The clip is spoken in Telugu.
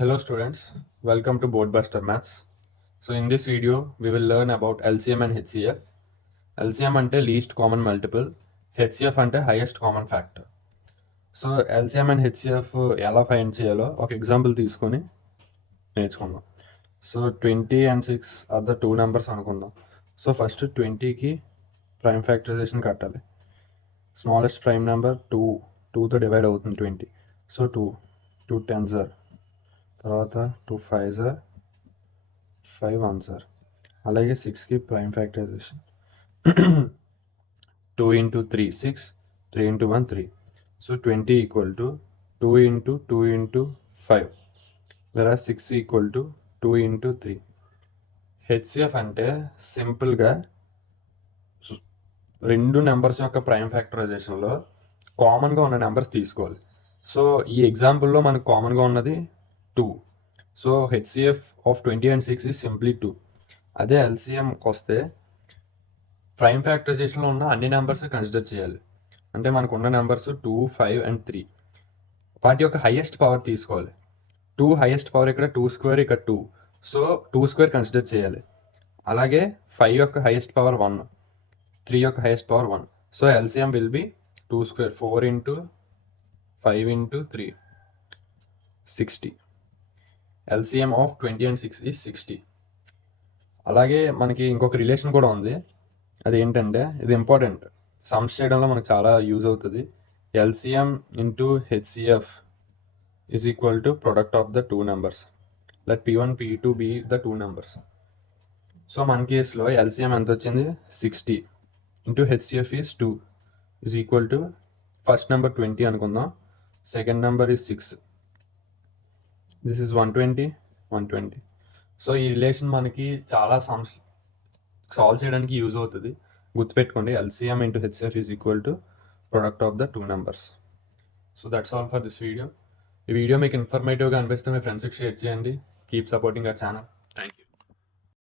Hello students, welcome to Boardbuster Maths. So in this video, we will learn about LCM and HCF. LCM ante least common multiple, HCF ante highest common factor. So LCM and HCF ఎలా ఫైండ్ చేయాలో ఒక ఎగ్జాంపుల్ తీసుకొని నేర్చుకుందాం. So 20 and 6 are the two numbers అనుకుందాం. సో ఫస్ట్ 20కి ప్రైమ్ ఫ్యాక్టరైజేషన్ కట్టాలి. స్మాలెస్ట్ ప్రైమ్ నెంబర్ 2తో డివైడ్ అవుతుంది 20. సో 2 10s are, తర్వాత 2 5s are, 5 1s are. అలాగే 6కి prime factorisation 2 into 3 6, 3 into 1 3. So 20 equal to 2 into 2 into 5, whereas 6 equal to 2 into 3. HCF అంటే సింపుల్గా రెండు నెంబర్స్ యొక్క ప్రైమ్ ఫ్యాక్టరైజేషన్లో కామన్గా ఉన్న నెంబర్స్ తీసుకోవాలి. సో ఈ ఎగ్జాంపుల్లో మనకు కామన్గా ఉన్నది 2. So HCF of 20 and 6 is simply 2. అదే ఎల్సిఎంకి వస్తే ప్రైమ్ ఫ్యాక్టరైజేషన్లో ఉన్న అన్ని నెంబర్స్ కన్సిడర్ చేయాలి. అంటే మనకు ఉన్న నెంబర్స్ 2 5 and 3 వాటి యొక్క హైయెస్ట్ పవర్ తీసుకోవాలి. 2 హైయెస్ట్ పవర్ ఇక్కడ 2 స్క్వేర్, ఇక్కడ 2. సో 2 స్క్వేర్ కన్సిడర్ చేయాలి. అలాగే 5 యొక్క హైయెస్ట్ పవర్ 1, 3 యొక్క highest power 1. So LCM will be 2 square, 4 into 5 into 3 60. LCM of 20 and 6 is 60. అలాగే మనకి ఇంకొక రిలేషన్ కూడా ఉంది. అది ఏంటంటే ఇది ఇంపార్టెంట్, సమ్స్ చేయడంలో మనకు చాలా యూజ్ అవుతుంది. LCM into HCF is equal to product of the two numbers. Let P1 P2 be the two numbers. So మన కేసులో ఎల్సిఎం ఎంత వచ్చింది 60 into HCF is 2 is equal to first number 20 అనుకుందాం, second number is 6. This is 120. So ఈ రిలేషన్ మనకి చాలా సమ్స్ సాల్వ్ చేయడానికి యూజ్ అవుతుంది. గుర్తుపెట్టుకోండి, LCM into HCF is equal to product of the two numbers. So that's all for this video. ఈ వీడియో మీకు ఇన్ఫర్మేటివ్గా అనిపిస్తే మీ ఫ్రెండ్స్కి షేర్ చేయండి. Keep supporting our channel.